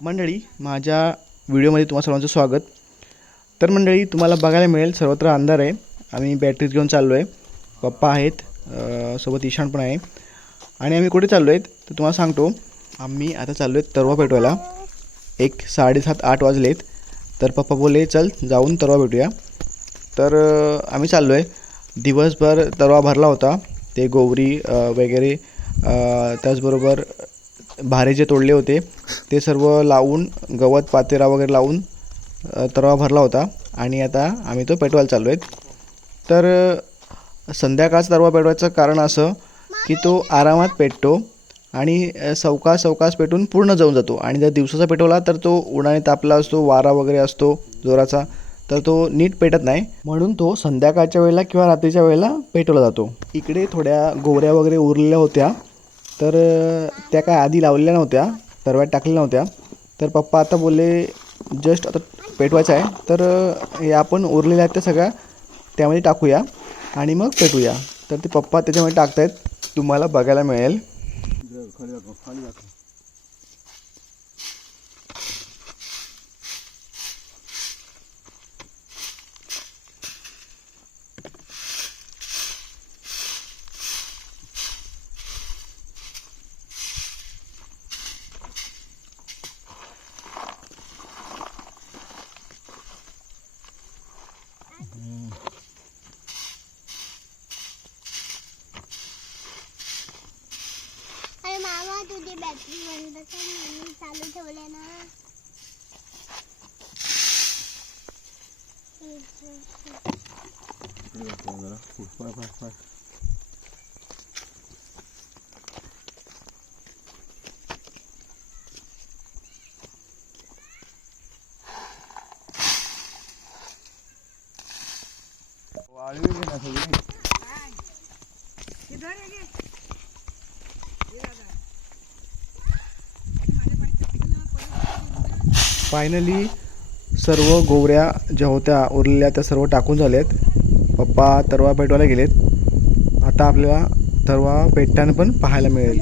मंडळी माझ्या व्हिडिओमध्ये तुम्हा सर्वांचं स्वागत. तर मंडळी तुम्हाला बघायला मिळेल सर्वत्र अंधार आहे. आम्ही बॅटरीज घेऊन चाललो आहे पप्पा आहेत सोबत ईशान पण आहे. आणि आम्ही कुठे चाललो आहेत तर तुम्हाला सांगतो आम्ही आता चाललो आहेत तरवा पेटवायला. एक साडेसात आठ वाजलेत. तर पप्पा बोलले चल जाऊन तरवा भेटूया तर आम्ही चाललो आहे दिवसभर तरवा भरला होता. ते गोवरी वगैरे त्याचबरोबर भारे जे तोडले होते ते सर्व लावून गवत पातेरा वगैरे लावून तरवा भरला होता. आणि आता आम्ही तो पेटवायला चाललो आहेत तर अ, संध्याकाळचा तरवा पेटवायचं कारण असं की तो आरामात पेटतो आणि सवकास सवकास पेटून पूर्ण जाऊन जातो. आणि जर दिवसाचा पेटवला तर तो उन्हाने तापला असतो वारा वगैरे असतो जोराचा तर तो नीट पेटत नाही. म्हणून तो संध्याकाळच्या वेळेला किंवा रात्रीच्या वेळेला पेटवला जातो. इकडे थोड्या गोवऱ्या वगैरे उरलेल्या होत्या. तर त्या काय आधी लावलेल्या नव्हत्या तरव्यात टाकलेल्या नव्हत्या. तर पप्पा आता बोलले जस्ट आता पेटवायचं आहे. तर हे आपण उरलेल्या आहेत त्या सगळ्या त्यामध्ये टाकूया आणि मग पेटूया. तर ते पप्पा त्याच्यामध्ये टाकतायत तुम्हाला बघायला मिळेल. अरे मामा तुझी बॅटरी बंद कर ना मी चालू ठेवले ना. फायनली सर्व गोवऱ्या ज्या होत्या उरलेल्या त्या सर्व टाकून झाल्यात पप्पा तरवा पेटवायला गेलेत. आता आपल्याला तरवा पेटताना पण पाहायला मिळेल.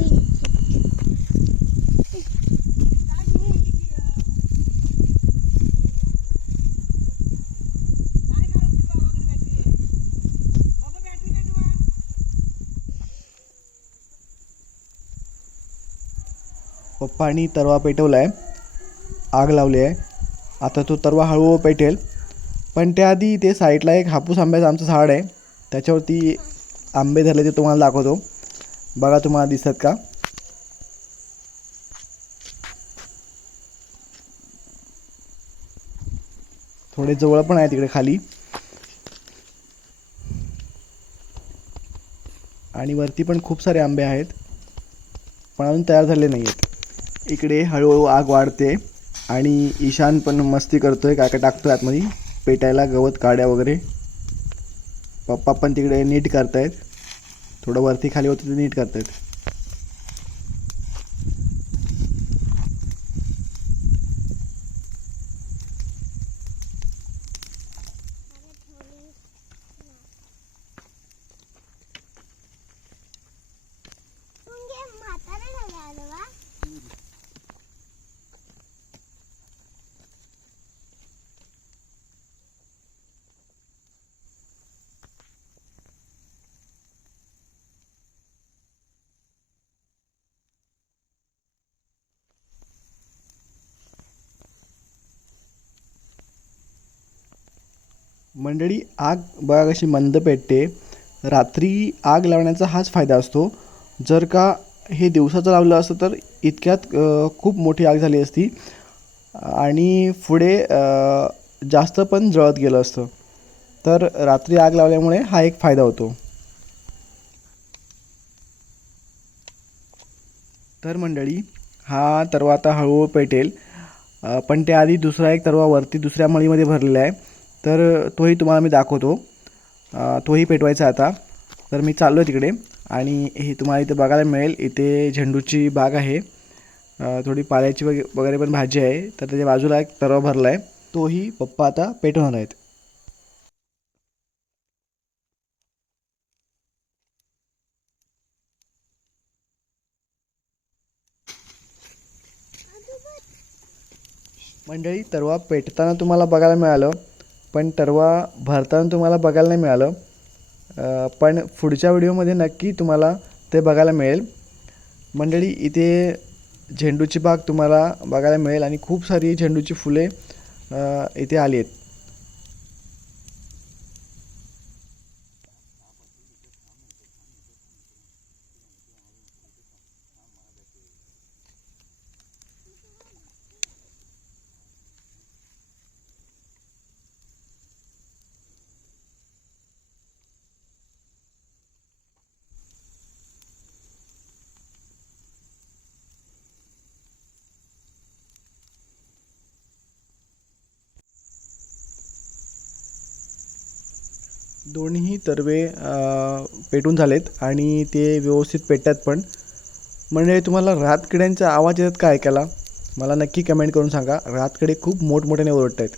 पप्पानी तरवा पेटवला आहे आग लावली आहे. आता तो तरवा हळूहळू पेटेल. पण त्याआधी ते साईडला एक हापूस आंब्याचं आमचं झाड आहे. त्याच्यावरती आंबे धरले ते तुम्हाला दाखवतो. बघा तुम्हाला दिसतात का? थोडे जवळ पण आहे तिकडे खाली. आणि वरती पण खूप सारे आंबे आहेत. पण अजून तयार झाले नाही आहेत इकडे हळूहळू आग वाढते आणि ईशान पण मस्ती करतोय काय काय टाकतोय आतमध्ये. पेटायला गवत काड्या वगैरे. पप्पा पण तिकडे नीट करतायत. थोडं वरती खाली होतं ते नीट करतायत तुंगे म्हातारा झाला आलं वा मंडळी आग बघा कशी मंद पेटते. रात्री आग लावण्याचा हाच फायदा असतो. जर का हे दिवसाचं लावलं असतं तर इतक्यात खूप मोठी आग झाली असती. आणि पुढे जास्त पण जळत गेलं असतं. तर रात्री आग लावल्यामुळे हा एक फायदा होतो. तर मंडळी हा तरवा आता हळूहळू पेटेल. पण त्याआधी दुसरा एक तरवा वरती दुसऱ्या मळीमध्ये भरलेला आहे. तर तोही तुम्हाला मी दाखवतो. तोही पेटवायचा आता. तर मी चाललो आहे तिकडे आणि हे तुम्हाला इथे बघायला मिळेल. इथे झेंडूची बाग आहे. थोडी पाल्याची वगे वगैरे पण भाजी आहे. तर त्याच्या बाजूला एक तरवा भरला आहे तोही पप्पा आता पेटवणार आहेत. मंडळी तरवा पेटताना तुम्हाला बघायला मिळालं. पण तरवा भरताना तुम्हाला बघायला नाही मिळालं. पण पुढच्या व्हिडिओमध्ये नक्की तुम्हाला ते बघायला मिळेल. मंडळी इथे झेंडूची बाग तुम्हाला बघायला मिळेल आणि खूप सारी झेंडूची फुले इथे आली आहेत. दोन्ही तरवे पेटून झालेत आणि ते व्यवस्थित पेटतात पण. म्हणजे तुम्हाला रातकिड्यांचा आवाज येतात का ऐकायला? मला नक्की कमेंट करून सांगा. रातकडे खूप मोठमोठ्याने ओरडत आहेत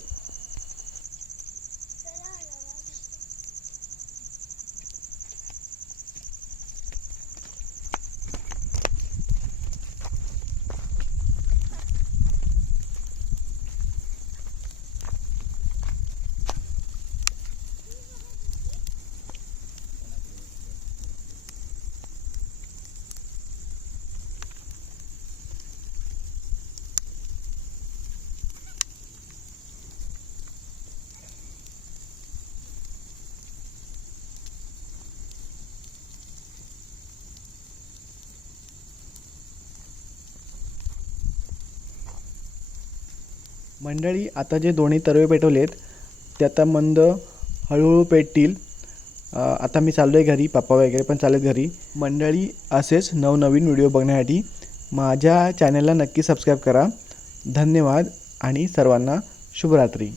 मंडळी आता जे दोन्ही तरवे पेटवलेत ते आता मंद हळूहळू पेटतील. आता मी चाललो आहे घरी पप्पा वगैरे पण चालत घरी. मंडळी असेच नवनवीन व्हिडिओ बघण्यासाठी माझ्या चॅनलला नक्की सबस्क्राईब करा. धन्यवाद आणि सर्वांना शुभरात्री.